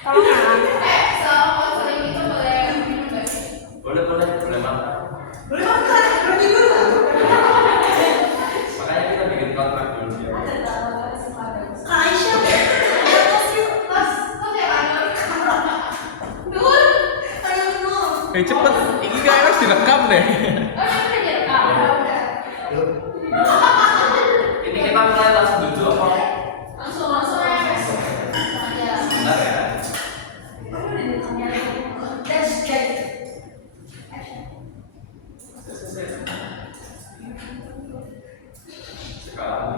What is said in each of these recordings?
Tolong ya. Boleh makan. Boleh makan, boleh tidur lah. Makanya kita bikin kontrak dulu ya. Kak Aisyah, Cepet, ini kayak harus direkam deh. Ini kita mulai langsung duduk apa? Langsung ya. Sebentar ya. Sekarang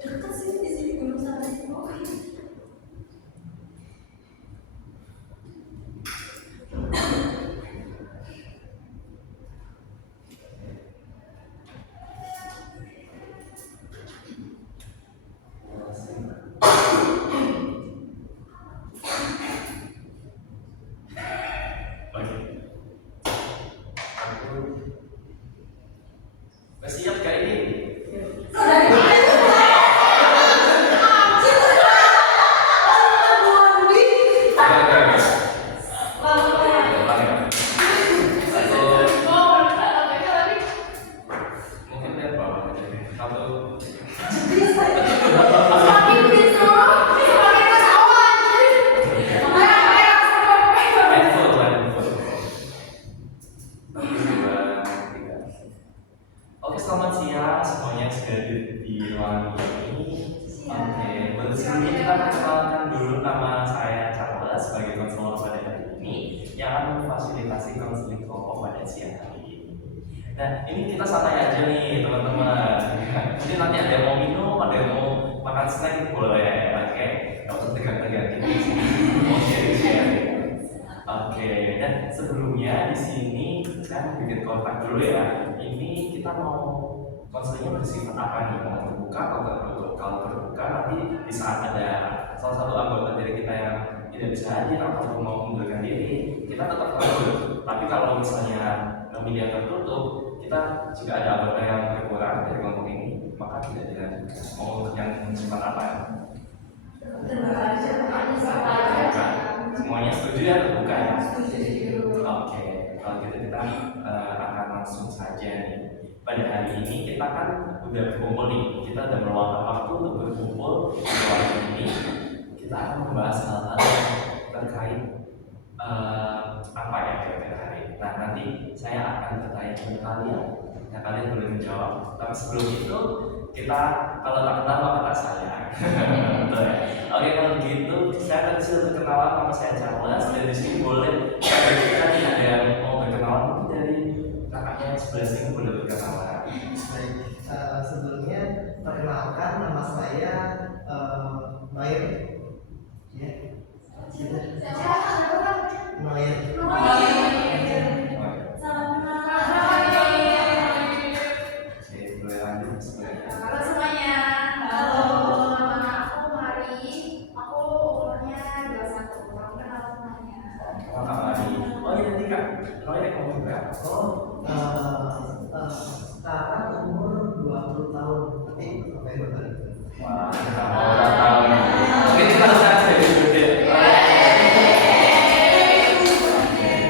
dekat sih di sini Gunung Sari. Udah siap gak ini? Mungkin lihat bawah aja. Satu. Oke, selamat siang semuanya yang sudah di ruangan ini. Oke, buat sini kita perkenalkan dulu nama saya Charles sebagai konselor pada hari ini yang akan memfasilitasi konseling kelompok pada siang hari ini. Nah, ini kita santai aja nih teman-teman. Jadi nanti ada yang mau minum, ada yang mau makan snack boleh, oke? Gak usah tegang-tegang gitu. Mau sharing-sharing. Oke, dan sebelumnya di sini saya mau bikin kontak dulu ya. Ini kita mau konselingnya bersifat apa nih? Mau terbuka atau tertutup? Kalau terbuka nanti di saat ada salah satu anggota dari kita yang tidak bisa hadir atau mau mengundurkan diri, kita tetap tertutup. Tapi kalau misalnya memilih yang tertutup, kita jika ada anggota yang berkurang dari kelompok ini, maka tidak dilanjutkan. Mau yang bersifat apa ya? Terbuka. Semuanya setuju ya terbuka ya? Oke, kalau gitu kita akan langsung saja nih. Pada hari ini kita kan udah berkumpul nih, kita udah meluangkan waktu untuk berkumpul di ruangan ini. Kita akan membahas hal-hal terkait apa ya kira-kira hari ini. Nah nanti saya akan bertanya ke kalian, nah kalian boleh menjawab. Tapi sebelum itu kita kalau tak kenal maka tak sayang. Betul ya? Oke, kalau gitu saya akan sudah berkenalan, nama saya Charles dan di sini boleh kita ada yang mau berkenalan mungkin dari kakaknya yang sebelah sini boleh berkenalan. Baik, sebelumnya perkenalkan nama saya Noir. Ya, Noir. Oke, boleh lanjut sebenarnya. Halo semuanya. Halo. Nama aku Mari. Aku umurnya 21. Kamu kenal semuanya. Sama Kak Mari. Oh iya nanti Kak, Roy yang ngomong berapa? Sekarang umur 20 tahun, tapi November baru. Wah, sama orang tahu. Oke, kita harus jadi gede.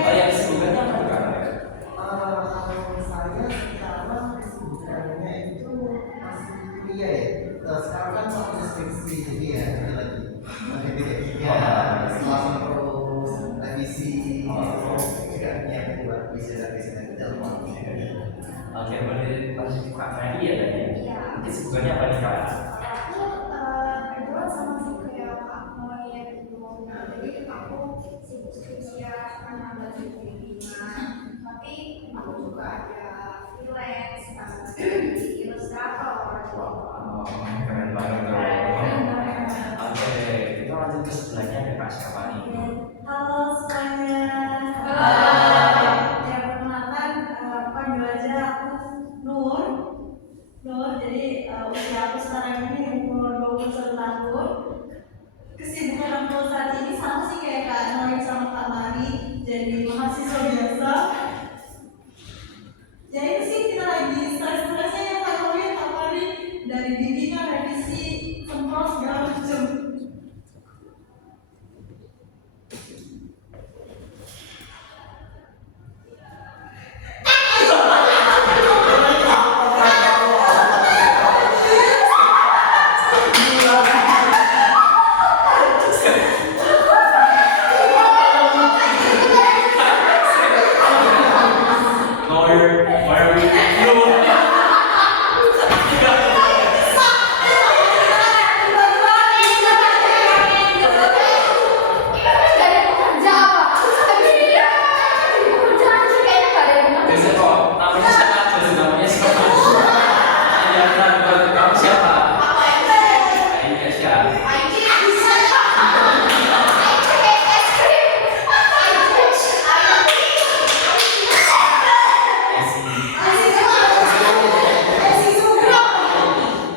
Oh yang sebelumnya apa Kak? Kalau saya sekarang kesibukannya itu masih kuliah ya. Sekarang kan masih skripsi, jadi ya ada lagi. Selama terus revisi, juga nyiapin buat wisuda itu dalam waktu. Oke, boleh lanjut ke Kak Fadi ya tadi? Iya. Kesibukannya apa nih Kak? Aku kedua sama sih kayak Kak Moya gitu. Jadi aku sibuk skripsian, nambah bimbingan. Tapi aku juga ada freelance, ilustrator. Wow, keren banget tuh. Oke, kita lanjut ke sebelahnya ada Kak siapa nih? Halo semuanya. Halo. jadi mahasiswa biasa. Ya itu sih kita lagi stres-stresnya ya Kak Novi, tiap hari dari bimbingan, revisi, sempros segala macam. Lawyer, why are we? No. Biasanya kok namanya siapa aja sih, namanya siapa? Ya kan, kamu siapa? Iya siapa?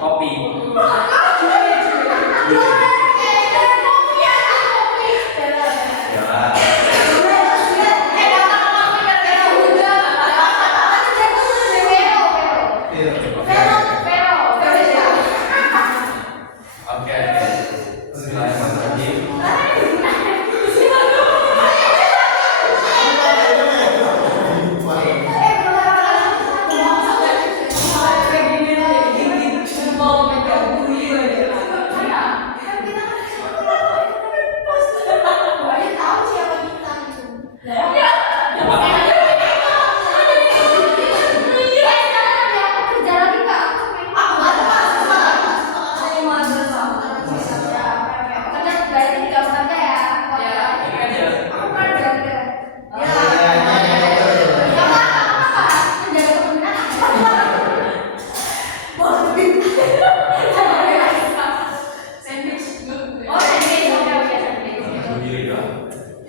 Kopi. Ya. Oke. Bismillahirrahmanirrahim.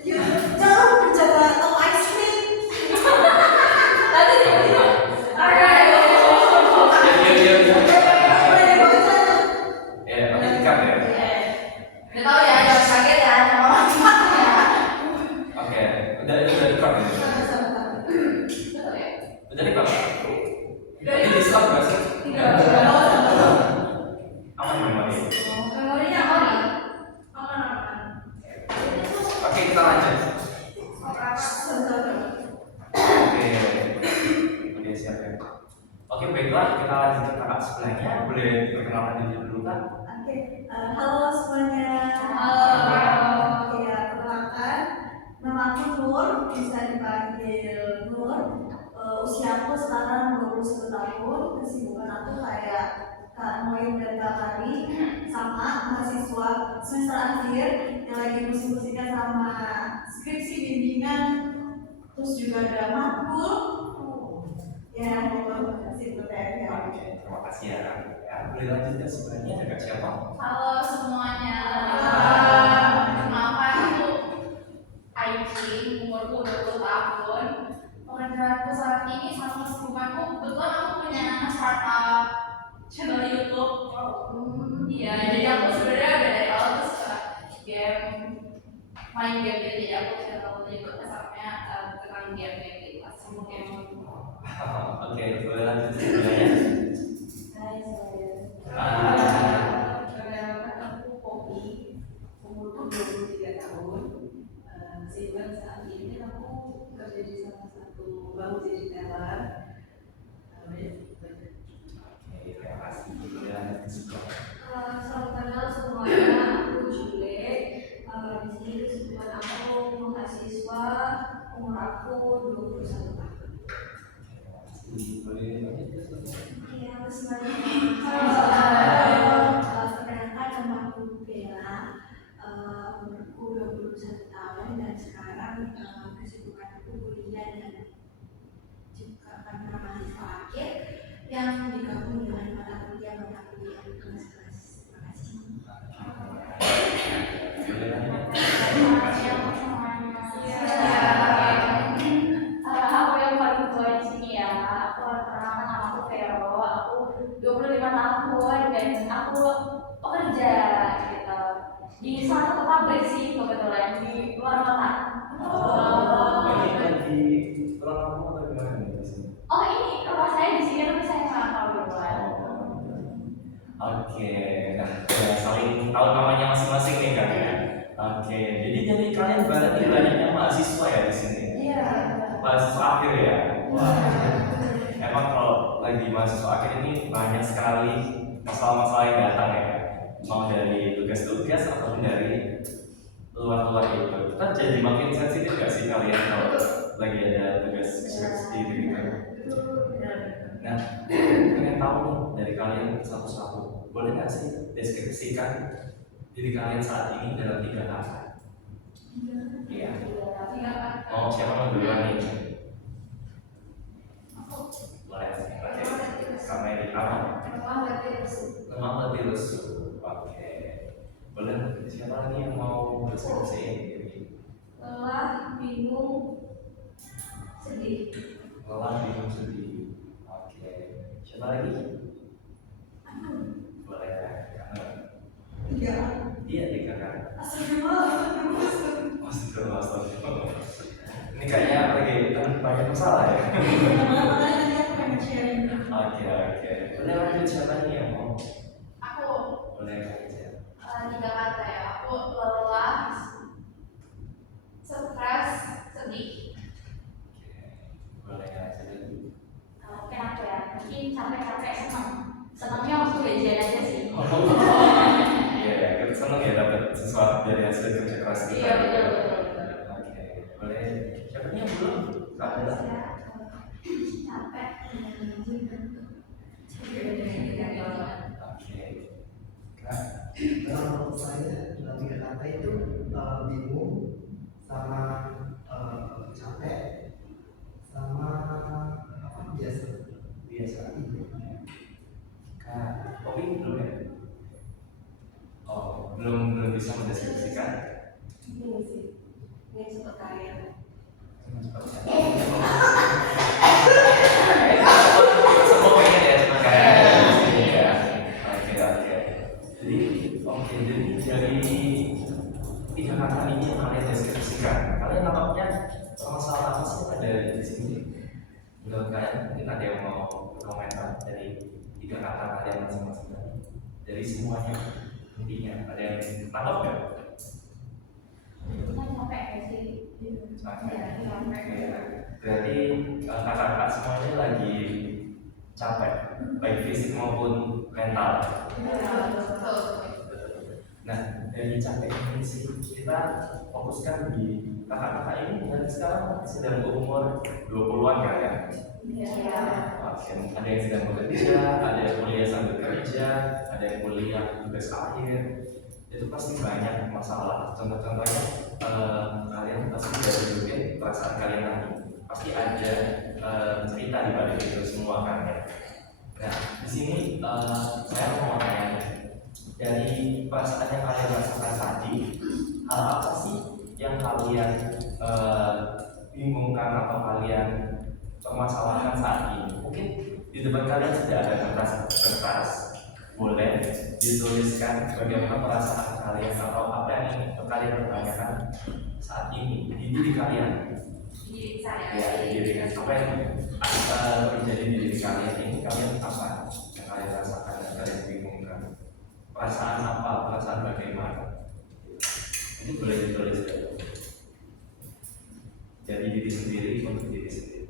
Jangan berjaga atau ice cream. Oke, kita lanjut. Oke, siap ya. Oke, baiklah, kita lanjut ke kakak sebelahnya. Boleh perkenalkan diri dulu kan? Oke, halo semuanya. Ya, perkenalkan, nama aku Nur, bisa dipanggil Nur. Usiaku sekarang 21 tahun. Kesibukan aku kayak Kak Noim dan Kak Kari, sama mahasiswa semester akhir yang lagi musik-musikan sama skripsi bimbingan, terus juga ada matkul. Ya, terima kasih pertanyaannya. Oke, terima kasih ya. Ya, boleh lanjut ke sebelahnya, kakak siapa? Halo semuanya. Kenalkan aku Aiki, umurku 20 tahun. Pekerjaanku saat ini sama kesibukanku, kebetulan aku punya startup channel YouTube. Iya, jadi aku sebenarnya udah dari awal tuh suka main game, jadi aku channel YouTube dasarnya tentang game-game gitu, semua game. Oke, boleh lanjut ke sebelahnya. Hai, saya. Perkenalkan aku Poppy, umurku 23 tahun. Kesibukan saat ini aku kerja di salah satu bank jadi teller. Oke, terima kasih. Boleh lanjut ke sebelahnya. Salam kenal semuanya, aku Juliet. Di sini kesibukan aku mahasiswa, umur aku 21 tahun. Boleh lanjut ke sebelahnya. Oke, halo semuanya. Perkenalkan nama aku Bella, umurku 21 tahun dan sekarang kesibukanku kuliah dan juga karena mahasiswa akhir yang digabung dengan mata kuliah di kelas-kelas. Terima kasih. Boleh lanjut. Aku yang paling tua di sini ya. Aku perkenalkan nama aku Vero. Aku 25 tahun dan aku pekerja gitu di salah satu pabrik sih kebetulan di luar kota. Tulang kamu atau gimana nih di sini? Oh ini rumah saya di sini tapi saya nggak tahu duluan. Oke, nah ya, saling tahu namanya masing-masing nih kan ya. Oke, jadi kalian berarti banyaknya mahasiswa ya di sini. Iya. Mahasiswa akhir ya. Wah, emang kalau lagi mahasiswa akhir ini banyak sekali masalah-masalah yang datang ya. Mau dari tugas-tugas ataupun dari luar-luar itu. Kita jadi makin sensitif gak sih kalian kalau lagi ada tugas skripsi gitu? Nah, pengen tahu nih dari kalian satu-satu, boleh nggak sih deskripsikan diri kalian saat ini dalam 3 kata? Iya. Mau siapa mau duluan nih? Boleh. Oke. Sama yang pertama. Lemah letih lesu. Oke. Boleh. Siapa lagi yang mau deskripsiin diri? Lelah, bingung, sedih. Lelah, bingung, sedih. Oke. Siapa lagi? Boleh. Kangen. Iya. Iya 3 kata. Astagfirullah. Astagfirullah. Ini kayaknya lagi banyak masalah ya. Makanya nanti aku pengen sharing. Oke. Boleh lanjut siapa nih yang mau? Aku Boleh lanjut. 3 kata ya. Aku lelah, stres, sedih. Boleh lanjut. Mungkin aku ya. Mungkin capek-capek senang. Senangnya waktu gajian aja sih. Iya, kita seneng ya dapat sesuatu dari hasil kerja keras kita. Iya betul. Oke, boleh. Siapa nih yang belum? Kamu lah. Capek. Oke. Kak, Kalau saya dalam 3 kata itu bingung, sama capek, sama apa biasa. biasa. Kak, Opi belum ya? Oh, belum bisa mendeskripsikan. Ini sih, ini cepat karya. Semua pengen ya cuma kayak ya. Oke. Jadi dari 3 kata ini yang kalian deskripsikan, kalian nampaknya permasalahan apa sih ada di sini? Menurut kalian mungkin ada yang mau berkomentar dari 3 kata kalian masing-masing tadi? Dari semuanya intinya ada yang tangkap nggak? Capek gak sih? Berarti kakak-kakak semuanya lagi capek, baik fisik maupun mental. Nah, dari capek ini sih kita fokuskan di kakak-kakak ini dan sekarang sedang berumur 20-an kan ya? Ada yang sedang bekerja, ada yang kuliah sambil kerja, ada yang kuliah tugas akhir. Itu pasti banyak masalah. Contoh-contohnya kalian pasti dari mungkin perasaan kalian nanti pasti ada cerita di balik itu semua kan ya. Nah di sini saya mau tanya dari perasaan yang kalian rasakan tadi, hal apa sih yang kalian bingungkan atau kalian permasalahkan saat ini? Mungkin di depan kalian sudah ada kertas. Boleh dituliskan bagaimana perasaan kalian atau apa yang ingin kalian pertanyakan saat ini di diri kalian. Diri saya. Ya, di diri kalian. Apa yang terjadi di diri kalian ini, kalian apa yang kalian rasakan dan kalian bingungkan? Perasaan apa? Perasaan bagaimana? Ini boleh ditulis ya. Jadi diri sendiri untuk diri sendiri.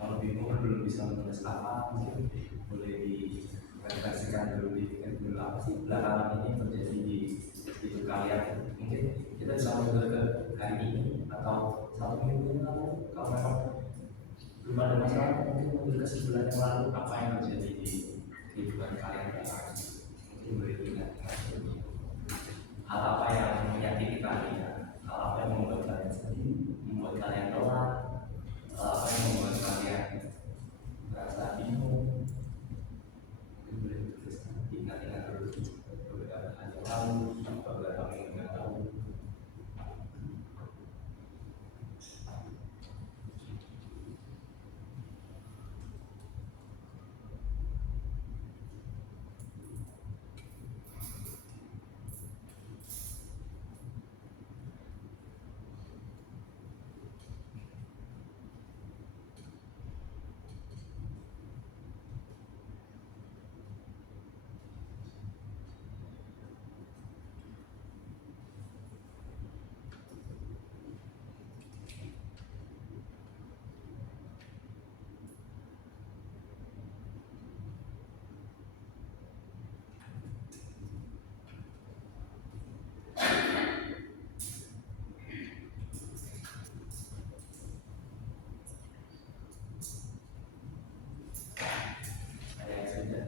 Kalau bingung kan belum bisa menulis apa, mungkin boleh di refleksikan dulu dulu apa sih belakangan ini terjadi di hidup kalian. Mungkin kita bisa mundur ke hari ini atau 1 minggu yang lalu. Kalau memang belum ada masalah, mungkin mundur ke sebulan yang lalu, apa yang terjadi di kehidupan kalian belakangan. Mungkin boleh diingat-ingat hal apa yang menyakiti kalian, hal apa yang membuat kalian sedih, membuat kalian lelah, hal apa yang membuat kalian merasa bingung. Mungkin boleh dituliskan, ingat-ingat dulu beberapa hari yang lalu, beberapa minggu yang lalu. Ada yang sudah?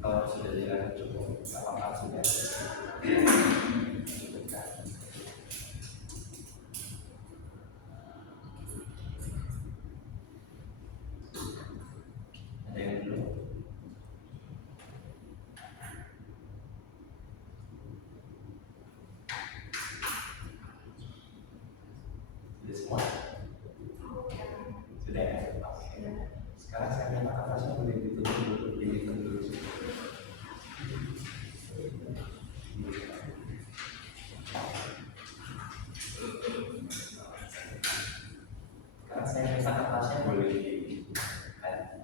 Kalau sudah jalan cukup, nggak apa-apa sudah. Cukupkan. Ada yang belum? Sudah semua? Sudah ya? Oke. Sekarang saya minta kertasnya boleh ditutup dulu, dilihat dulu. Sekarang saya minta kertasnya boleh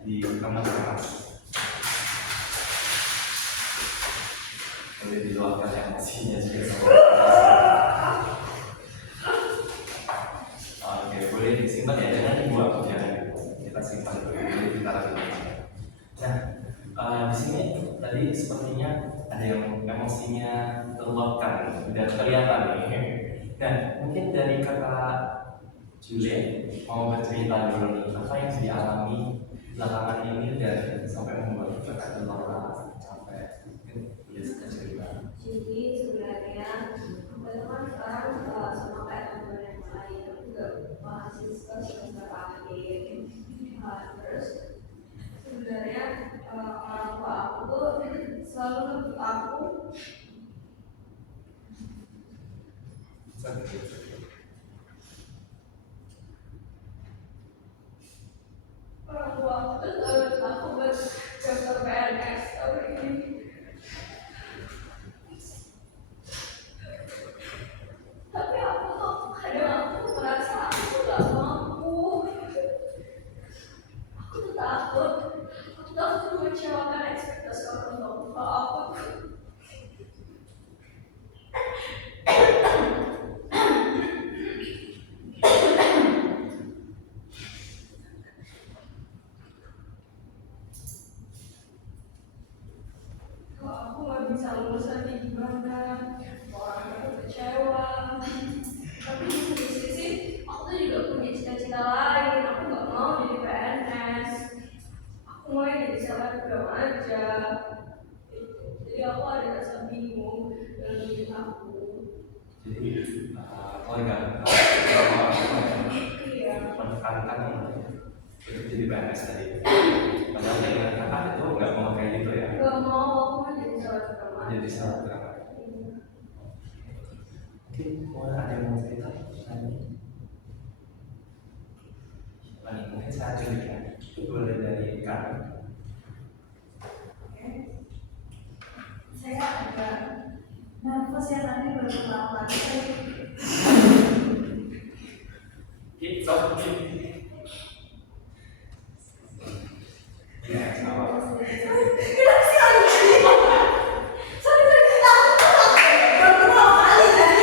dikemas-kemas. Boleh diluarkan emosinya juga sama. Oke, boleh disimpan ya, jangan dibuang, jangan kita simpan dulu, boleh ditaruh di mana. Nah, di sini tadi sepertinya ada yang emosinya terluapkan, udah kelihatan nih. Dan mungkin dari kakak Juliet mau bercerita dulu nih, apa yang dialami belakangan ini dan sampai membuat kakak lelah sampai mungkin boleh cerita. Jadi sebenarnya teman-teman sekarang sama kayak teman yang lain, aku juga mahasiswa semester akhir. Terus sebenarnya orang tua aku tuh selalu nuntut aku orang tua aku tuh selalu nuntut aku buat daftar PNS tahun ini. Tapi aku tuh kadang aku merasa aku gak mampu. Aku tuh takut mengecewakan ekspektasi orang tua aku tuh. Kalau aku gak bisa lulusannya gimana, orang aku kecewa. Tapi di satu sisi aku tuh juga punya cita-cita lain. Aku gak mau jadi PNS. Aku mau jadi selebgram aja. Jadi aku ada rasa bingung dalam diri aku. Jadi keluarga Iya. menekankan untuk jadi PNS tadi. Padahal dengan kakak itu nggak mau kayak gitu ya. Gak mau aku mau jadi selebgram aja. Jadi salah berapa? Mungkin mau ada yang mau cerita tadi. Mungkin saya cerita. Itu boleh dari kami. Oke. Saya agak nervous ya, tadi baru pertama kali. It's okay. Ya, sama. Kenapa sih lagi? Sorry, kita baru pertama kali ya.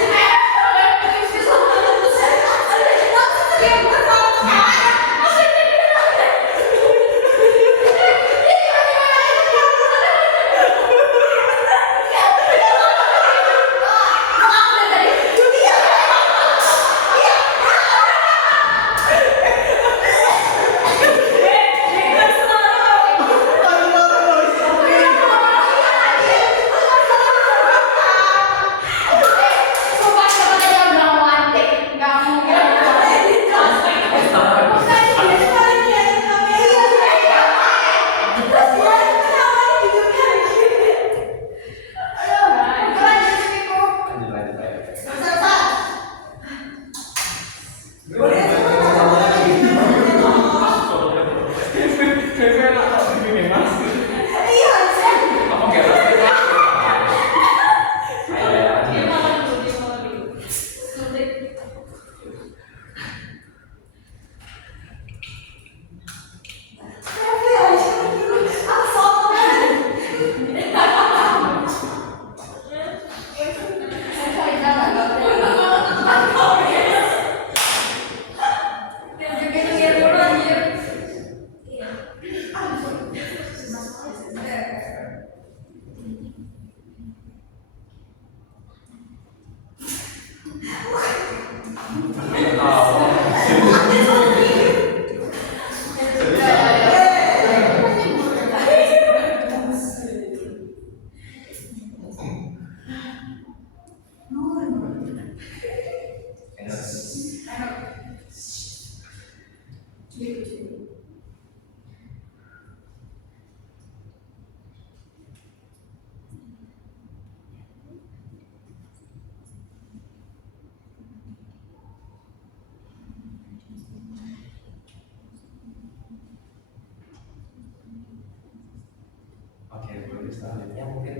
selanjutnya mungkin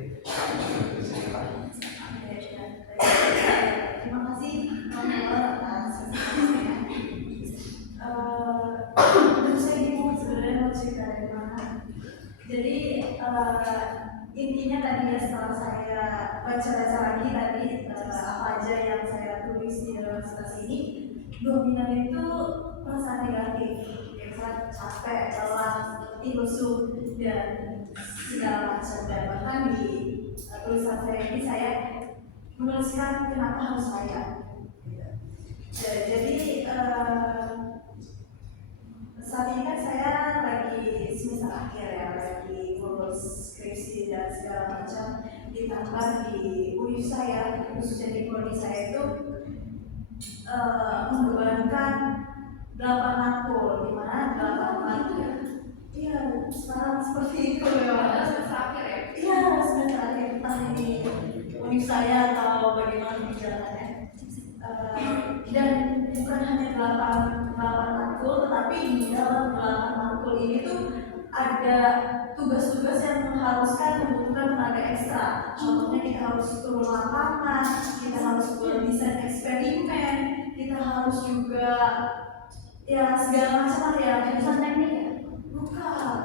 cerita. Terima kasih teman-teman atas kesempatan saya. Terus saya bingung sebenarnya mau cerita dari mana. Jadi intinya tadi ya setelah saya baca-baca lagi tadi apa aja yang saya tulis di dalam naskah ini, dominan itu perasaan negatif, kayak saya capek, lelah, letih, lesu, dan segala macam. Dan bahkan di tulisan saya ini saya menuliskan kenapa harus saya. Jadi saat ini kan saya lagi semester akhir ya, lagi ngurus skripsi dan segala macam. Ditambah di univ saya, khususnya di prodi saya itu membebankan 8 matkul, di mana 8 matkul. Iya, sekarang seperti itu ya. Semester akhir ya. Iya, semester akhir entah ini univ saya atau bagaimana perjalanannya. Dan bukan hanya 8 matkul, tetapi di dalam 8 matkul ini tuh ada tugas-tugas yang mengharuskan membutuhkan tenaga ekstra. Contohnya kita harus turun lapangan, kita harus buat desain eksperimen, kita harus juga ya segala macam ya jurusan teknik ya. Bukan.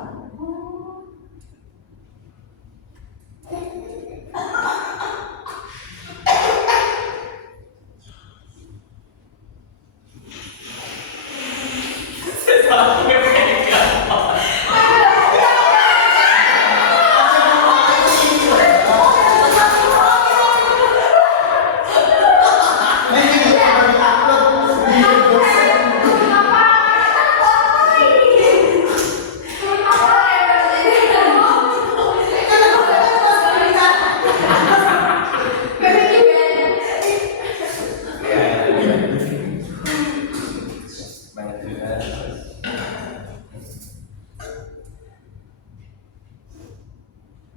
Banyak juga.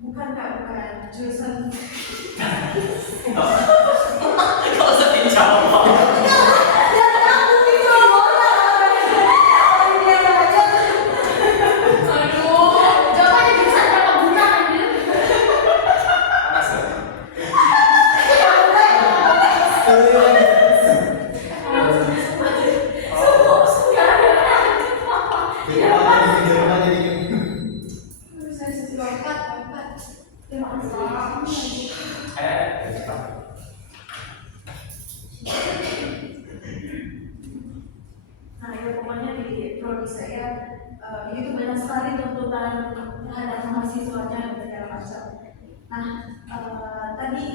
Bukan kak, bukan jurusan. Kau sedih jawab. Aduh, jawabannya jurusan berapa bulan anjir? Panas ya? Terima kasih. Cepat. Nah, ya pokoknya di prodi saya begitu banyak sekali tuntutan terhadap mahasiswanya dan segala macam. Nah, tadi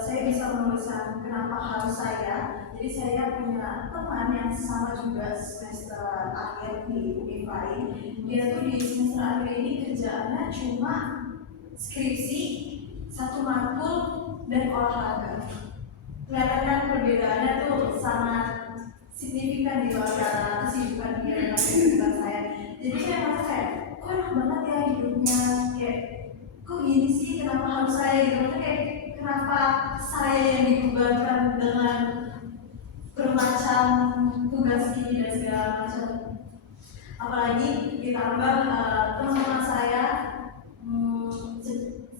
saya bisa menuliskan kenapa harus saya. Jadi saya punya teman yang sama juga semester akhir di univ lain. Dia tuh di semester akhir ini kerjaannya cuma skripsi, 1 matkul, dan olahraga. Kelihatan kan perbedaannya tuh sangat signifikan gitu antara kesibukan dia dengan kesibukan saya. Jadi saya merasa kayak, kok enak banget ya hidupnya, kayak kok gini sih, kenapa harus saya gitu. Maksudnya kayak kenapa saya yang dibebankan dengan bermacam tugas ini dan segala macam. Apalagi ditambah teman-teman saya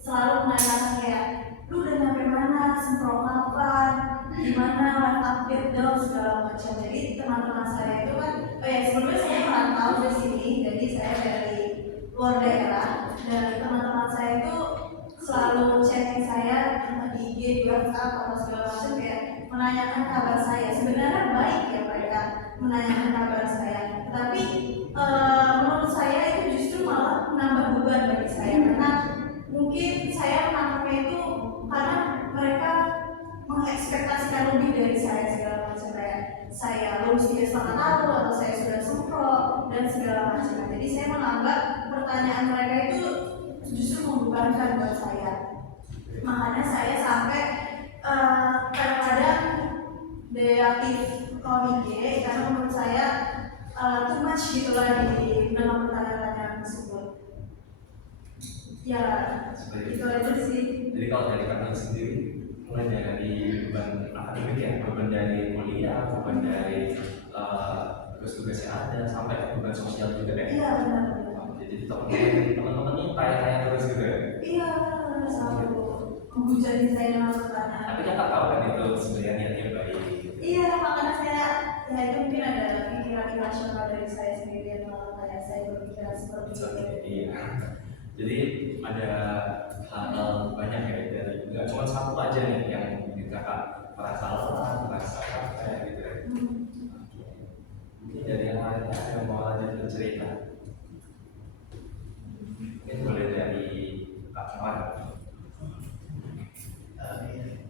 selalu menanyakan kayak, lu udah nyampe mana, semprot kapan, gimana, live update dong, segala macam. Jadi teman-teman saya itu kan, sebelumnya saya merantau di sini, jadi saya dari luar daerah, dan teman-teman saya itu selalu chatting saya entah di IG, di WhatsApp atau segala macam kayak menanyakan kabar saya. Sebenarnya baik ya mereka menanyakan kabar saya, tapi menurut saya itu justru malah menambah beban bagi saya karena mungkin saya menangkapnya itu karena mereka mengekspektasikan lebih dari saya segala macam, kayak saya lulus 3,5 tahun atau saya sudah semprot dan segala macam. Jadi saya menganggap pertanyaan mereka itu justru membebankan buat saya. Makanya saya sampai kadang-kadang deaktif akun IG karena menurut saya too much gitu lah di dalam pertanyaan tersebut. Ya, itu aja sih. Jadi kalau dari kami sendiri, mulai dari beban akademik ya, beban dari kuliah, beban dari tugas-tugas yang ada, sampai beban sosial juga ya. Iya benar. Jadi teman-teman ini tanya-tanya terus gitu ya. Iya, selalu menghujani saya dengan pertanyaan. Tapi kakak tahu kan itu sebenarnya niatnya baik. Iya, makanya saya ya itu mungkin ada pikiran irasional dari saya sendiri yang kayak saya berpikiran seperti itu. Iya. Jadi ada hal banyak ya dari nggak cuma satu aja nih yang bikin kakak merasa lelah, merasa capek gitu ya. Mungkin dari yang lainnya yang mau lanjut bercerita. Mungkin boleh dari Kak Kawan.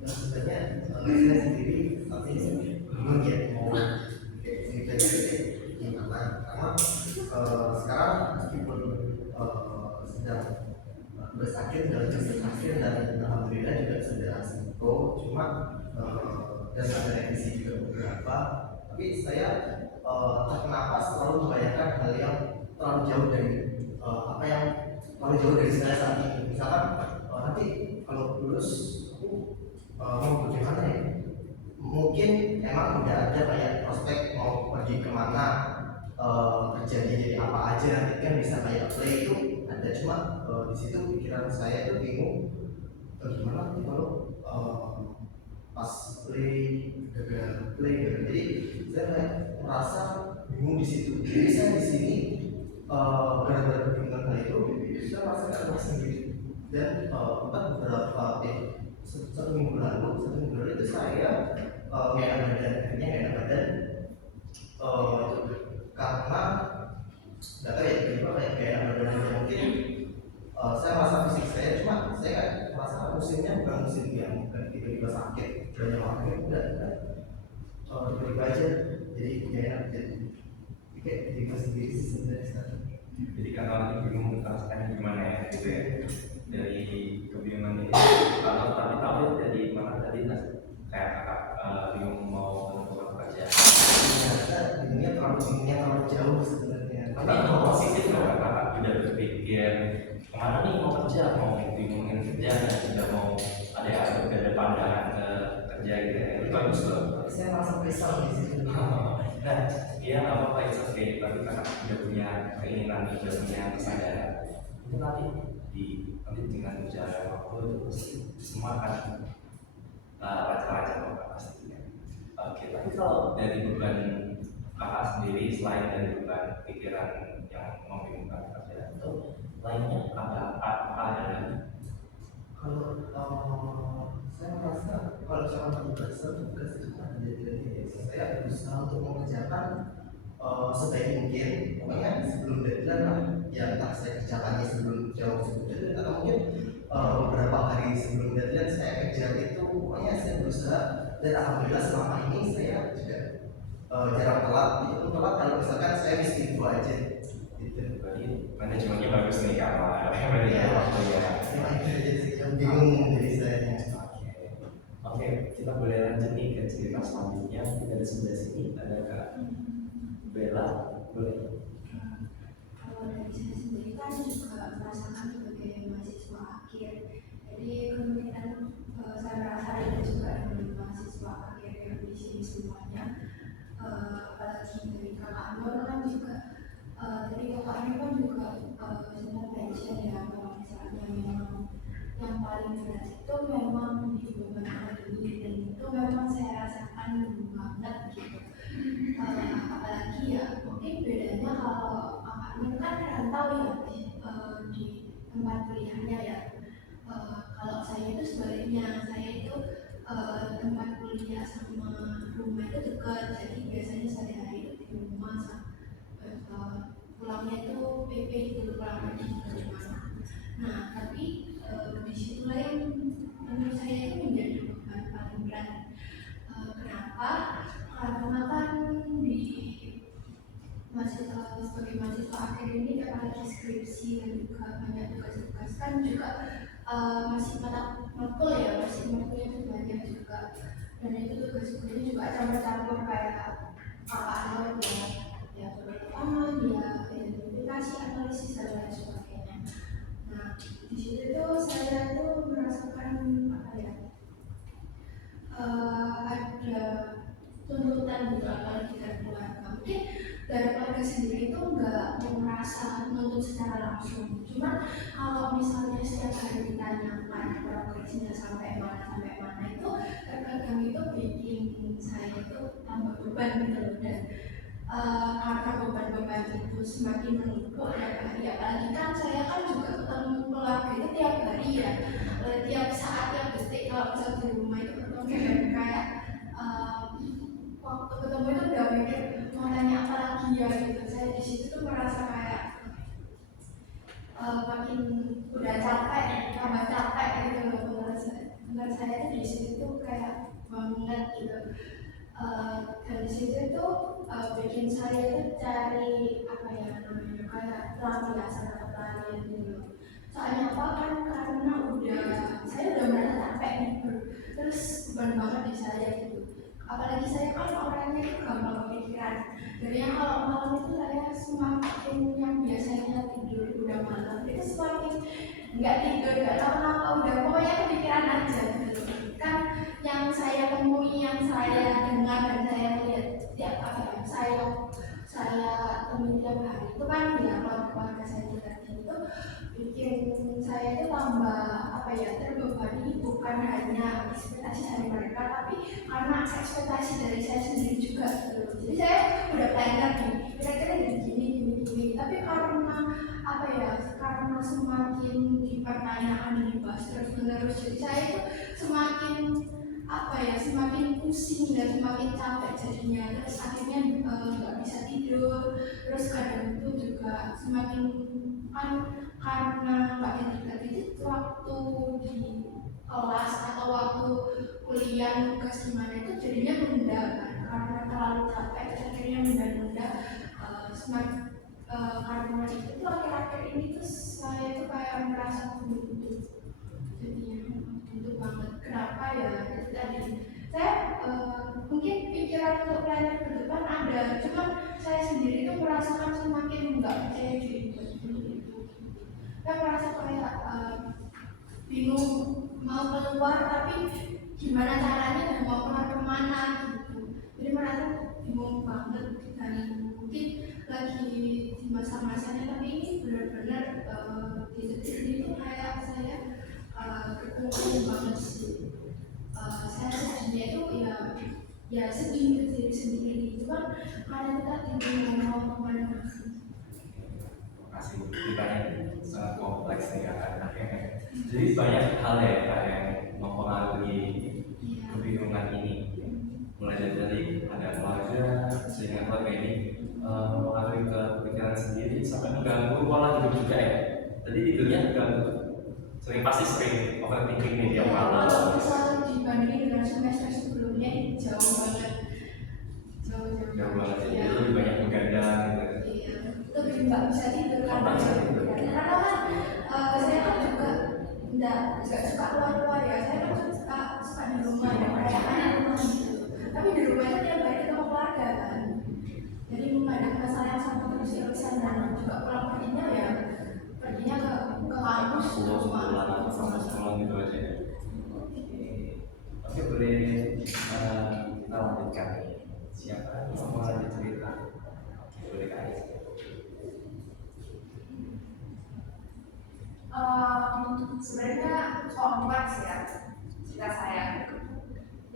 Sebenarnya saya sendiri tapi belum ya mau cerita karena sekarang meskipun sedang bersakit dan alhamdulillah juga sudah sembuh, cuma dan ada revisi juga beberapa, tapi saya tak kenapa selalu membayangkan hal yang terlalu jauh dari apa yang terlalu jauh dari saya saat ini. Misalkan nanti kalau lulus aku mau bagaimana ya? Mungkin emang udah ada kayak prospek mau pergi kemana, kerjanya jadi apa aja, nanti kan bisa kayak play itu ada, cuma di situ pikiran saya tuh bingung gimana nanti kalau pas gagal play gitu. Jadi saya kayak merasa bingung di situ. Jadi saya di sini gara-gara kebingungan hal itu saya merasa kayak sendiri. Dan beberapa satu minggu lalu itu saya nggak enak badan, akhirnya nggak enak badan karena nggak tahu ya tiba-tiba kayak nggak enak badan aja. Mungkin saya merasa fisik saya, cuma saya kayak merasa musimnya bukan musim yang tiba-tiba sakit banyak waktu, udah tiba-tiba aja jadi nggak enak, jadi kayak tiba sendiri sih sebenarnya. Jadi kakak nanti bingung merasakannya gimana ya gitu ya. Dari kebingungan ini kalau tadi tahu ya dari mana tadi kayak kakak bingung mau menentukan pekerjaan. Ternyata bingungnya terlalu jauh sebenarnya. Tapi kalau positif loh kakak udah berpikir kemana nih mau kerja, mau bingungin kerja dan tidak mau ada pandangan ke kerja gitu ya. Itu bagus loh. Saya merasa risau di situ. Nah, dia nggak apa-apa itu oke, tapi kakak udah punya keinginan, udah punya kesadaran. Itu nanti dengan berjalan waktu itu pasti semua akan lancar-lancar kok pastinya. Oke, tapi kalau dari beban kakak sendiri selain dari beban pikiran yang membingungkan pekerjaan itu lainnya ada lagi? Kalau saya merasa kalau seorang tugas itu kan jadi saya berusaha untuk mengerjakan sebaik mungkin. Pokoknya sebelum deadline lah, ya entah saya kerjakannya sebelum jauh sebelum deadline atau mungkin beberapa hari sebelum deadline saya kejar itu. Pokoknya saya berusaha, dan alhamdulillah selama ini saya juga jarang telat. Itu telat kalau misalkan saya miss info aja gitu. Berarti manajemennya bagus nih kakak, manajemen waktunya. Bingung jadi saya. Oke, kita boleh lanjut nih ke cerita selanjutnya. Kita di sebelah sini ada Kak Bella, boleh. Kalau dari saya sendiri kan juga merasakan sebagai mahasiswa akhir, jadi kemungkinan saya merasa ada juga dengan mahasiswa akhir yang di sini semuanya, apalagi dari kakak Nur kan juga dari kakak Nur kan juga sempat mention ya bahwa misalnya memang yang paling berat itu memang di beban akademik, dan itu memang saya rasakan banget gitu. Apalagi ya mungkin bedanya kalau kakaknya kan rantau ya di tempat kuliahnya ya. Kalau saya itu sebaliknya, saya itu tempat kuliah sama rumah itu dekat, jadi biasanya sehari-hari itu di rumah, pulangnya itu PP gitu, pulang pergi ke rumah. Nah tapi disitulah yang menurut saya itu menjadi beban paling berat. Kenapa? Karena kan di sebagai mahasiswa akhir ini apalagi skripsi dan juga banyak tugas-tugas kan juga masih matkul ya, masih matkulnya itu banyak juga, dan itu tugas-tugasnya juga campur-campur kayak apa ya pengalaman ya identifikasi, analisis dan lain sebagainya. Nah di situ tuh saya tuh merasakan apa ya, ada tuntutan gitu apalagi dari keluarga. Mungkin dari keluarga sendiri itu nggak merasa menuntut secara langsung. Cuma kalau misalnya setiap hari ditanyakan progresnya sampai mana itu terkadang itu bikin saya itu tambah beban gitu loh. Dan karena beban-beban itu semakin menumpuk tiap hari, apalagi kan saya kan juga ketemu keluarga itu tiap hari ya, tiap saat, tiap detik. Kalau misal di rumah itu ketemu kayak waktu ketemu itu udah mikir mau nanya apa lagi ya gitu. Saya di situ tuh merasa kayak makin udah capek, tambah capek gitu loh. Menurut saya tuh di situ tuh kayak banget gitu. Dan di situ tuh bikin saya tuh cari apa ya namanya kayak pelampiasan atau pelarian gitu. Soalnya apa kan, karena saya udah merasa capek gitu, terus beban banget di saya gitu. Apalagi saya kan orangnya itu gampang kepikiran. Jadi yang kalau malam itu saya semakin yang biasanya tidur udah malam itu semakin nggak tidur, nggak tahu kenapa, udah pokoknya kepikiran aja gitu. Kan yang saya temui, yang saya dengar dan saya lihat tiap apa ya, saya temui tiap hari itu kan ya keluarga saya tadi itu bikin saya itu tambah apa ya, terbebani bukan hanya ekspektasi dari mereka, tapi karena ekspektasi dari saya sendiri juga gitu. Jadi saya udah planner nih, kira-kira gini, tapi karena apa ya, karena semakin dipertanyakan, dibahas terus menerus, jadi saya itu semakin apa ya, semakin pusing dan semakin capek jadinya. Terus akhirnya nggak bisa tidur, terus kadang itu juga semakin kan karena nggak tidur waktu di kelas atau waktu kuliah nugas gimana itu jadinya menunda kan, karena terlalu capek akhirnya menunda. Karena itu akhir-akhir ini tuh saya tuh kayak merasa buntu, jadinya buntu banget. Kenapa ya, itu tadi saya mungkin pikiran untuk planner ke depan ada, cuman saya sendiri tuh merasakan semakin nggak percaya diri seperti itu. Saya merasa kayak bingung mau keluar, tapi gimana caranya dan mau keluar kemana gitu. Jadi merasa bingung banget, dan mungkin lagi di masa-masanya, tapi ini benar-benar di detik ini tuh kayak saya ketemu banget sih. Saya sendiri itu ya sedih ke diri sendiri, cuma karena kita tidak mau kemana. Masih banyak sangat kompleks nih kak. Jadi banyak hal ya kak yang mempengaruhi kebingungan ini. Mulai dari ada keluarga, sehingga keluarga ini mempengaruhi ke pikiran sendiri sampai mengganggu pola hidup juga ya. Tadi tidurnya juga pasti sering overthinking nih tiap malam. Kalau misal dibandingin dengan semester sebelumnya jauh banget. Jauh banget ya. Jadi lebih banyak begadang gitu. Iya, lebih nggak bisa tidur karena saya kan juga nggak suka keluar ya. Saya kan suka di rumah ya, kayak anak rumah gitu. Tapi di rumah itu tiap hari ketemu keluarga kan. Jadi ada masalah yang sama terus-terusan, dan juga pulang perginya ke kampus sekolah sama sekolah gitu aja. Oke, boleh kita lanjutkan. Siapa yang mau lanjut cerita? Boleh kak. Sebenarnya kompleks ya cerita saya.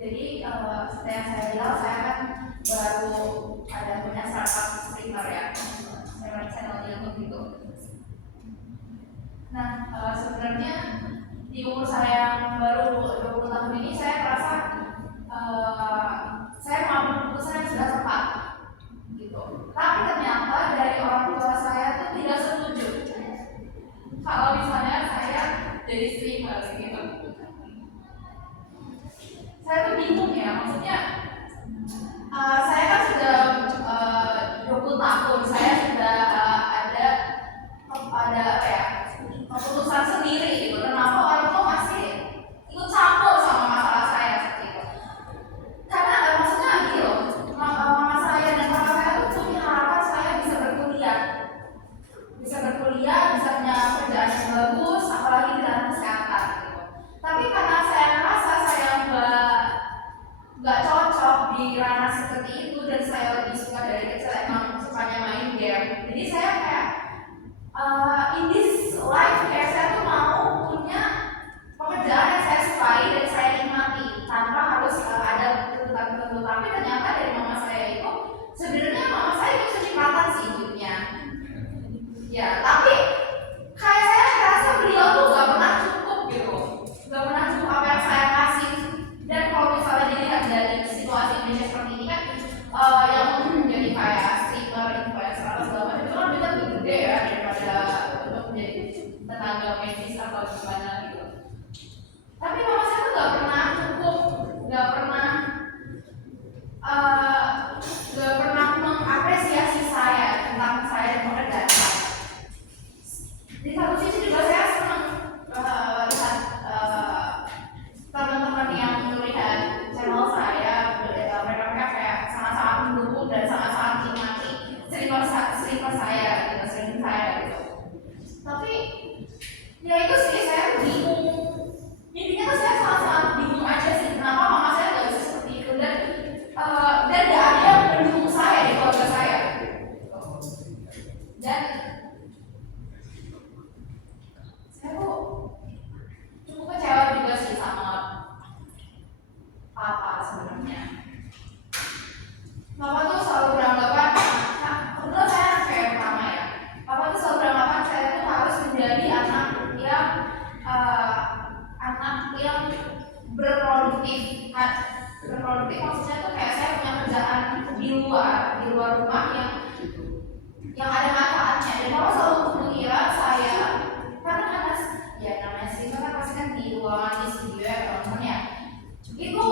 Jadi seperti yang saya bilang, saya kan baru ada punya startup streamer ya, channel YouTube gitu. Nah sebenarnya di umur saya yang baru 20 tahun ini, saya merasa saya mengambil keputusan yang sudah tepat gitu. Tapi ternyata dari orang tua saya tuh tidak setuju kalau misalnya saya jadi streamer gitu. Saya tuh bingung ya, maksudnya saya kan sudah 20 tahun, saya sudah ada apa ya, keputusan sendiri gitu. Kenapa orang tua masih ikut campur sama masalah saya seperti itu? Karena maksudnya gitu loh, mama saya dan papa saya tuh punya harapan saya bisa berkuliah, bisa punya kerjaan yang bagus, apalagi di dalam kesehatan gitu. Tapi karena saya merasa saya nggak cocok di ranah seperti itu, dan saya lebih suka dari kecil emang suka tertentu. Tapi ternyata dari mama saya itu sebenarnya mama saya itu kecepatan sih hidupnya. Ya, tapi kayak saya merasa beliau tuh gak pernah cukup gitu, gak pernah cukup apa yang saya kasih. Dan kalau misalnya dilihat dari situasi Indonesia seperti ini kan, yang menjadi kayak streamer, influencer atau segala macam itu kan duitnya lebih gede ya daripada untuk menjadi tenaga medis atau gimana gitu. Tapi mama saya tuh gak pernah cukup, gak pernah mengapresiasi saya tentang saya dan pekerjaan saya. Di satu sisi juga saya senang lihat teman-teman yang melihat channel saya, mereka kayak sangat-sangat mendukung dan sangat-sangat menikmati streamer saya gitu. Tapi ya itu sih saya bingung. Intinya tuh saya sangat-sangat bingung aja sih kenapa mama saya nggak bisa seperti itu dan nggak ada yang mendukung saya di keluarga saya. Dan saya tuh cukup kecewa juga sih sama papa sebenarnya. Papa tuh selalu beranggapan, kebetulan saya anak cewek pertama ya. Papa tuh selalu beranggapan saya tuh harus menjadi anak yang berproduktif. Berproduktif maksudnya tuh kayak saya punya kerjaan di luar rumah yang ada manfaatnya. Dan papa selalu mengira saya karena ya namanya sih kan pasti kan di ruangan di studio ya teman-teman ya. Itu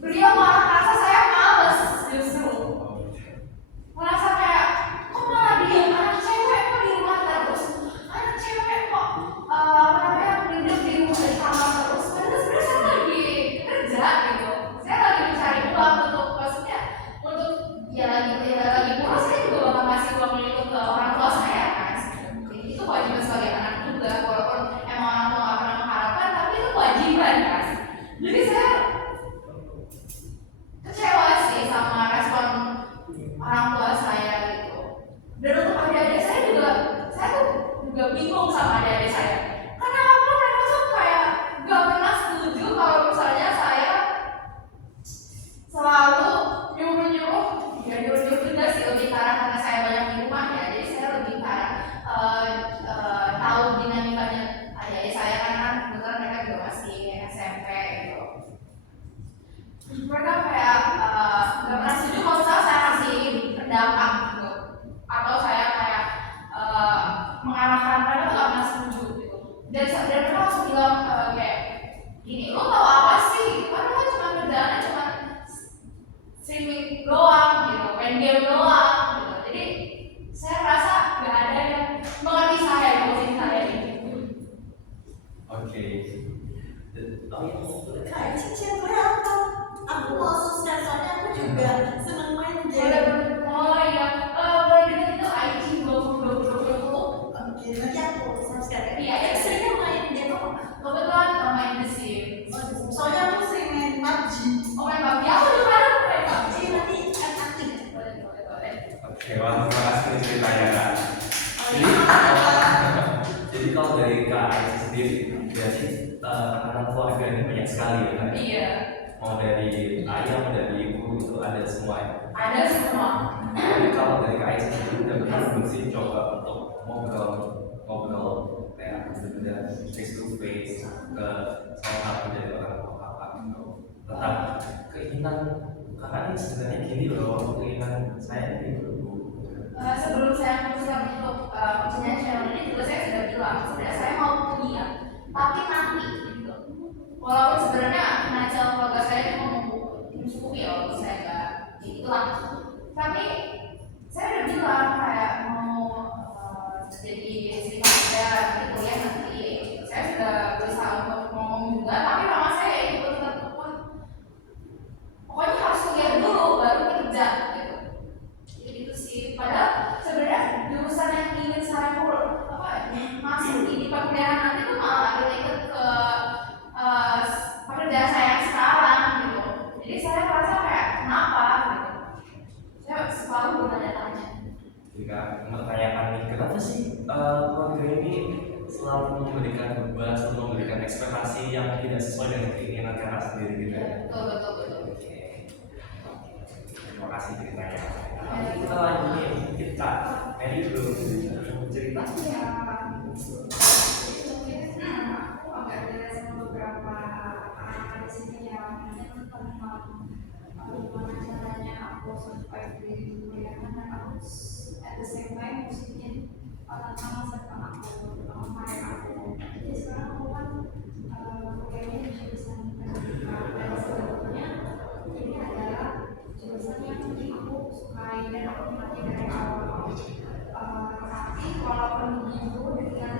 beliau malah merasa saya males justru. Merasa kayak kok malah dia anak cewek kok di rumah terus, anak cewek kok hidup di rumah di kamar terus. Padahal sebenarnya saya lagi kerja gitu. Saya lagi mencari uang untuk maksudnya untuk ya lagi kurang saya juga bakal ngasih uang itu ke orang tua saya kan. Itu kewajiban sebagai anak juga walaupun emang orang tua nggak pernah mengharapkan tapi itu kewajiban kan. Jadi saya kecewa sih sama respon orang tua saya gitu. Dan untuk adik-adik saya tuh juga bingung sama adik-adik saya. Karena mereka tuh kayak gak pernah setuju kalau misalnya saya selalu nyuruh juga sih lebih karena saya banyak di rumah ya. Jadi saya lebih tahu dinamikanya adik-adik saya karena kebetulan mereka juga masih SMP gitu. Mereka kayak gak pernah setuju kalau misalnya saya kasih pendapat gitu atau saya kayak mengarahkan, mereka tuh gak pernah setuju gitu. Dan mereka langsung bilang kayak gini, lo tau apa sih? Karena lo cuma kerjaannya cuma streaming doang gitu, main game doang gitu. Jadi saya rasa gak ada yang mengerti saya di posisi saya gitu. Oke. Kayak cincin berapa? Aku mau sukses soalnya aku juga seneng main game. Oh iya, boleh dilihat itu IG 2020. Oke, nanti aku subscribe. Iya, Yang seringnya main game apa? kebetulan main The Sims. Soalnya aku sering main PUBG. Oh main PUBG, aku juga ada main PUBG. Nanti aktif. Boleh. Oke, wah terima kasih ceritanya Kak. Jadi kalau dari Kak Aisyah sendiri, berarti tekanan keluarga ini banyak sekali ya Kak? Iya, Mau dari ayah, mau dari ibu itu ada semua ya? ada semua. Tapi kalau dari Kak Aisyah sendiri udah pernah belum sih coba untuk ngobrol kayak benar-benar face to face ke salah satu dari orang tua kakak gitu tentang keinginan kakak ini sebenarnya gini loh, keinginan saya gitu loh. Sebelum saya memutuskan untuk punya channel ini juga saya sudah bilang sebenarnya saya mau punya, tapi nanti gitu. Walaupun sebenarnya finansial keluarga saya cuma mencukupi ya untuk saya nggak itulah. Tapi saya udah bilang kayak mau jadi istri kerja nanti kuliah nanti. Saya sudah berusaha untuk ngomong juga, tapi mama saya itu tetap pokoknya harus kuliah dulu baru kerja gitu. Gitu sih. Padahal sebenarnya jurusan yang ingin saya masuk di perkuliahan nanti tuh malah related ke pekerjaan saya yang sekarang gitu. Jadi saya merasa kayak kenapa gitu. Saya selalu bertanya-tanya. Jika mempertanyakan nih, kenapa sih keluarga ini selalu memberikan beban, selalu memberikan ekspektasi yang tidak sesuai dengan keinginan kakak sendiri gitu ya? Betul. Oke. survive di kuliahan dan aku at the same time musikin tentang masa depan aku, tentang karir aku. Jadi sekarang aku kan kuliahnya di jurusan pendidikan dan sebetulnya ini adalah jurusan yang aku sukai dan aku minati dari awal. Tapi walaupun begitu dengan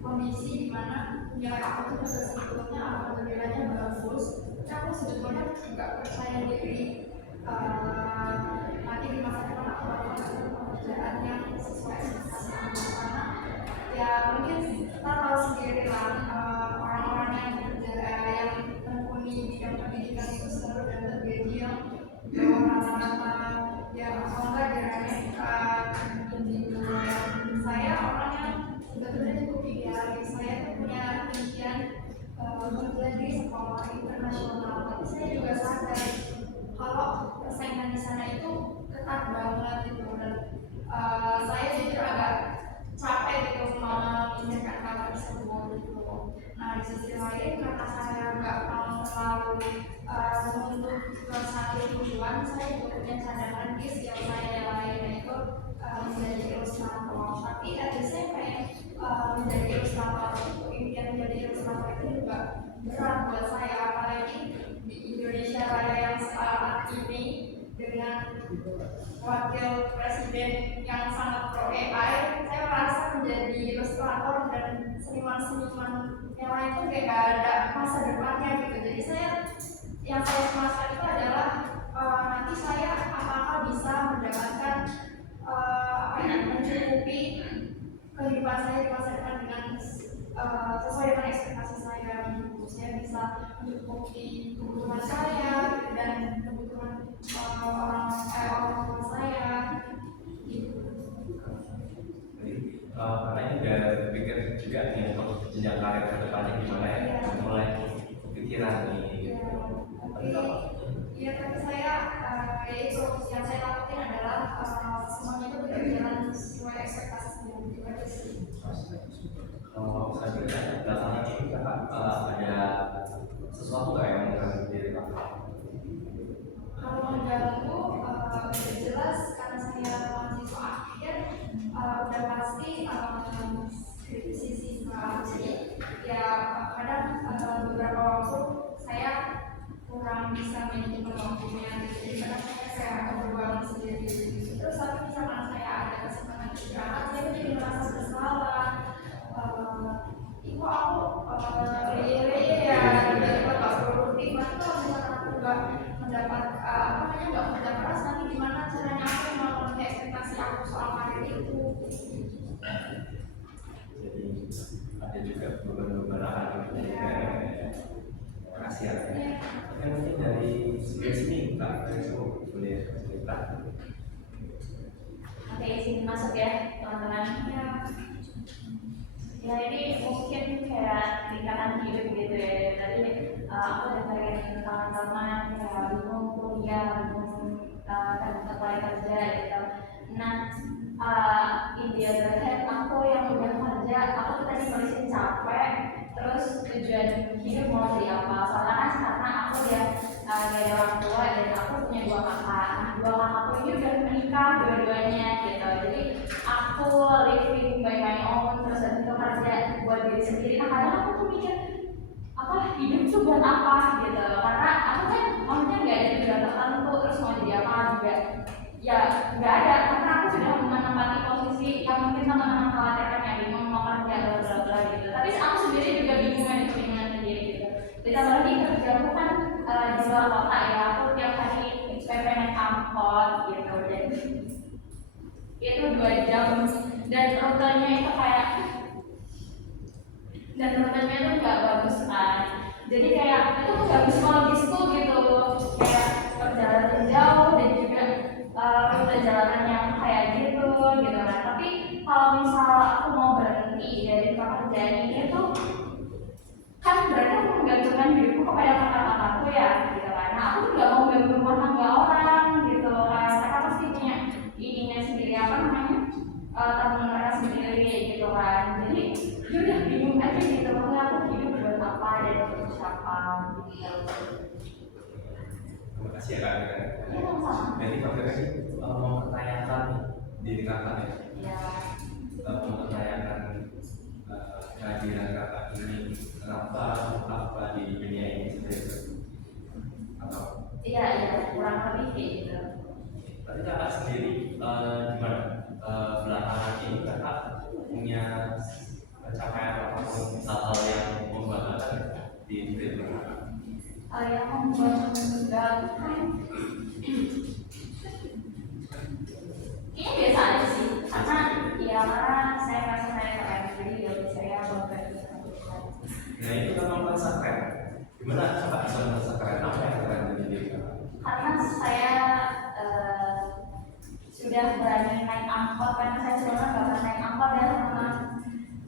kondisi di mana nilai aku tuh sebetulnya alhamdulillahnya bagus, tapi aku sebetulnya nggak percaya diri nanti di masa depan aku bakal mendapatkan pekerjaan yang sesuai ekspektasi aku, karena ya mungkin kita tahu sendiri lah orang-orang yang yang menekuni bidang pendidikan itu selalu dapat gaji yang di bawah rata-rata, ya kalau nggak diremehkan begitu. Dan saya orang yang sebetulnya cukup idealis, saya tuh punya impian kemudian di sekolah internasional, tapi saya juga sadar kalau persaingan di sana itu ketat banget gitu, dan saya jujur agak capek gitu memikirkan hal tersebut gitu. Nah di sisi lain karena saya nggak mau terlalu menuntut ke satu tujuan, saya juga punya cadangan bis yang saya lain, yaitu menjadi ilustrator. Tapi at the same time menjadi ilustrator itu, impian menjadi ilustrator itu juga berat buat saya, apalagi di Indonesia Raya yang saat ini dengan wakil presiden yang sangat pro AI, saya merasa menjadi ilustrator dan seniman-seniman yang lain itu kayak gak ada masa depannya gitu. Jadi yang saya cemaskan itu adalah nanti saya apakah bisa mendapatkan mencukupi kehidupan saya di masa depan dengan sesuai dengan ekspektasi saya gitu. Saya bisa mencukupi kebutuhan saya dan kebutuhan orang tua saya gitu. Karena ini udah berpikir juga nih untuk jenjang karir ke depannya gimana ya, mulai kepikiran nih. Iya, tapi saya yaitu yang saya lakukan adalah semuanya itu berjalan sesuai ekspektasi sendiri gitu aja sih. Kalau selanjutnya belakangan ini kakak ada sesuatu nggak yang mengganggu diri kakak? Kalau mengganggu udah jelas karena saya mahasiswa akhir, udah pasti skripsi siswa. Jadi ya kadang beberapa waktu saya kurang bisa manajemen waktunya, jadi kadang saya kayak overwhelmed sendiri. Terus tapi misalkan saya ada kesempatan istirahat, saya jadi merasa bersalah. Ibu aku ya tiba-tiba gak produktif, nanti kalau misalkan aku gak mendapat gak kerja keras, nanti gimana caranya aku memenuhi ekspektasi aku soal karir itu. Jadi ada juga beberapa hal yang kasihan ya. Yang mungkin dari sini Kak Rizko boleh cerita. Oke, izin masuk ya teman-teman. Ya ini mungkin kayak lingkaran hidup gitu ya. Tadi aku dengerin teman-teman kayak bingung kuliah, bingung apply kerja gitu. Nah, in the other hand, aku yang udah kerja, aku tuh tadi nulisin capek. Terus tujuan hidup mau jadi apa? Soalnya kan karena aku ya dari orang tua dan aku punya 2 kakak. Nah, 2 kakakku ini udah menikah dua-duanya gitu. Jadi aku living by my own, terus habis itu kerja buat diri sendiri. Nah kadang aku tuh mikir apa hidup tuh buat apa gitu. Karena aku kan maksudnya nggak ada tujuan tertentu, terus mau jadi apa juga ya nggak ada, karena aku sudah menempati posisi yang mungkin teman-teman khawatirkan ya, bingung mau kerja bla bla gitu. Tapi aku sendiri juga bingung dengan sendiri gitu. Ditambah lagi kerjaku kan di luar kota ya, aku tiap hari PP naik angkot gitu. Jadi itu 2 jam dan rutenya itu kayak itu nggak bagus kan. Jadi kayak itu nggak psikologisku gitu, kayak perjalanan jauh dan juga rute jalanan yang kayak gitu kan. Tapi kalau misal aku mau berhenti dari pekerjaan ini tuh kan berarti aku menggantungkan hidupku kepada kata-kataku ya gitu kan. Nah aku tuh nggak mau ganggu rumah tangga orang gitu kan. Mereka pasti punya ininya sendiri, apa namanya, tanggung mereka sendiri gitu kan. Jadi udah bingung aja gitu, makanya aku hidup buat apa dan untuk siapa gitu. Terima kasih kasih ya kak. Ya sama-sama. Jadi kakak ini mempertanyakan diri kakak ya. Ya. Mempertanyakan kehadiran kakak ini kenapa apa di dunia ini seperti itu atau Iya, kurang lebih kayak gitu. berarti kakak sendiri gimana belakangan ini kakak punya pencapaian ataupun hal-hal yang membanggakan di hidup kakak? Yang membuat membanggakan kayaknya biasa aja sih, karena saya merasa saya keren, jadi ya saya bangga dengan Tuhan. Nah itu kakak merasa keren. Gimana kakak bisa merasa keren? Apa yang keren dari diri kakak? Karena saya sudah berani naik angkot, karena saya sebelumnya nggak pernah naik angkot ya teman-teman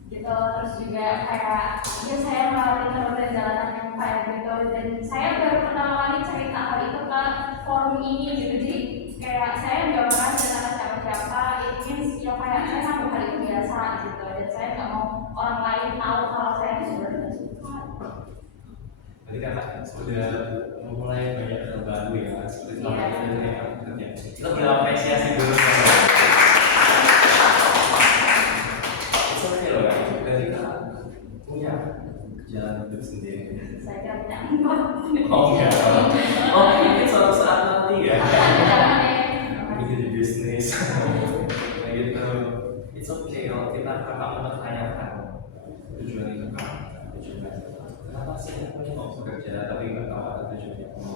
gitu. Terus juga kayak saya melewati perjalanan yang kayak gitu, dan saya baru pertama kali cerita hal itu ke forum ini gitu. Jadi kayak saya nggak pernah cerita ke siapa-siapa, it means ya kayak saya sambut hal itu biasa gitu, dan saya nggak mau orang lain tahu kalau saya itu sebenarnya suka. Jadi kakak sudah memulai banyak hal baru ya, seperti selama Iya. ini dari kakak bekerja. Kita beri apresiasi dulu. Itu oke loh ya, dari kakak punya jalan hidup sendiri. Saya kira punya angkot. Oh enggak, oh mungkin suatu saat nanti ya. Jangan ya. Bikin di bisnis, kayak gitu. It's okay kalau kita kakak mempertanyakan tujuan itu kan, tujuan kenapa sih aku ini mau bekerja tapi nggak tahu apa tujuannya apa.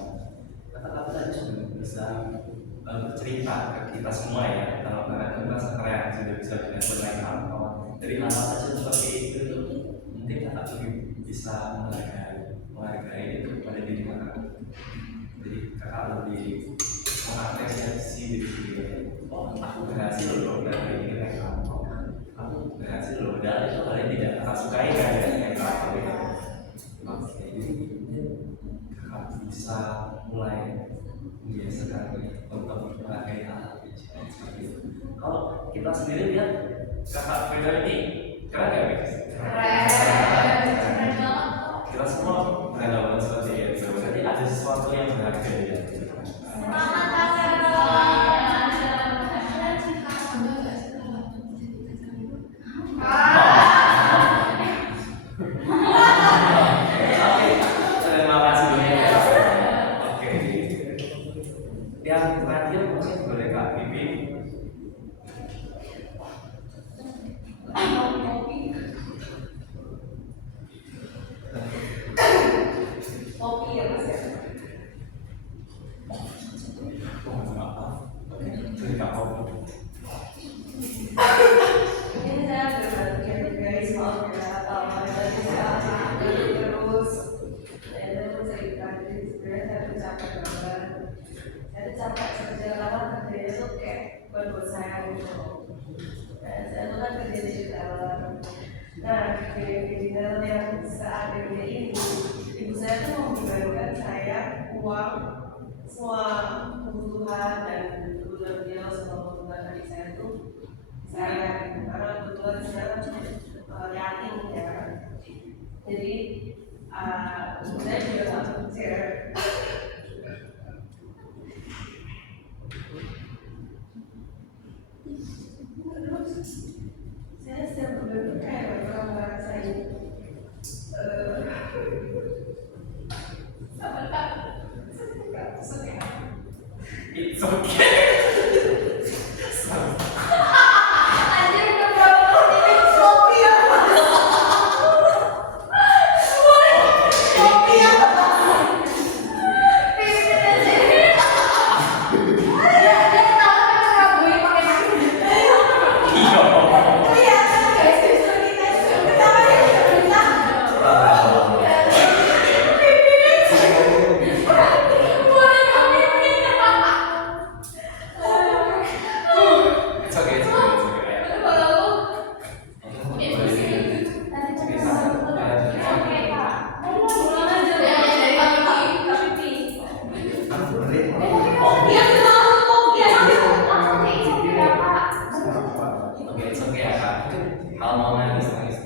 Kata-kata tadi sudah bisa bercerita ke kita semua ya, kalau kalian merasa keren sudah bisa dengan bermain angkot. Dari hal-hal kecil seperti itu mungkin kakak lebih bisa menghargai itu kepada diri kakak. Jadi kakak lebih mengapresiasi diri sendiri. Oh, aku berhasil loh dari ini naik angkot. Aku berhasil loh, dan itu hal yang tidak kakak sukai kan ya naik angkot itu. Oke, jadi kakak bisa mulai membiasakan untuk memakai hal seperti itu. Kalau kita sendiri lihat kakak Veda ini keren ya guys? Keren banget. Kita semua keren banget seperti itu. Jadi ada sesuatu yang berharga ya. Selamat datang. Kalian suka bangga nggak sih kalau jadi pacar ibu? Oke, terima kasih banyak. Oke, yang terakhir mungkin boleh Kak Bibi. Kopi ya mas ya. Oh, maaf. Oke, jadi Kak Bibi. Ini saya berbagi guys, maaf ya kalau ada kesalahan terus saya mau cerita. Jadi sebenarnya saya tuh capek banget. Saya tuh capek kerja karena kerja itu kayak buat saya gitu. Dan saya tuh kan kerja di dalam. Nah di dalam yang saat ini ibu saya tuh membebankan saya uang semua kebutuhan dan kebutuhan dia semua kebutuhan adik saya tuh saya karena kebetulan saya yakin ya, jadi saya juga tak pikir saya setiap berbeda kayak orang ngerasain It's okay. Anjir udah berapa menit kopi ya? Kopi ya? Pipit aja. Dia tahu kan nggak boleh pakai nasi. Iya. Iya, guys, kita ketawa ya kita. Boleh kami minta. It's okay, it's okay, it's okay. Kalau Boleh. Tadi cerita oke Kak. Ayo pulang aja ya dari kami. Kan boleh. Iya kita langsung ya. Langsung ya Kak. Oke, it's okay ya Kak. Kalau mau nangis, nangis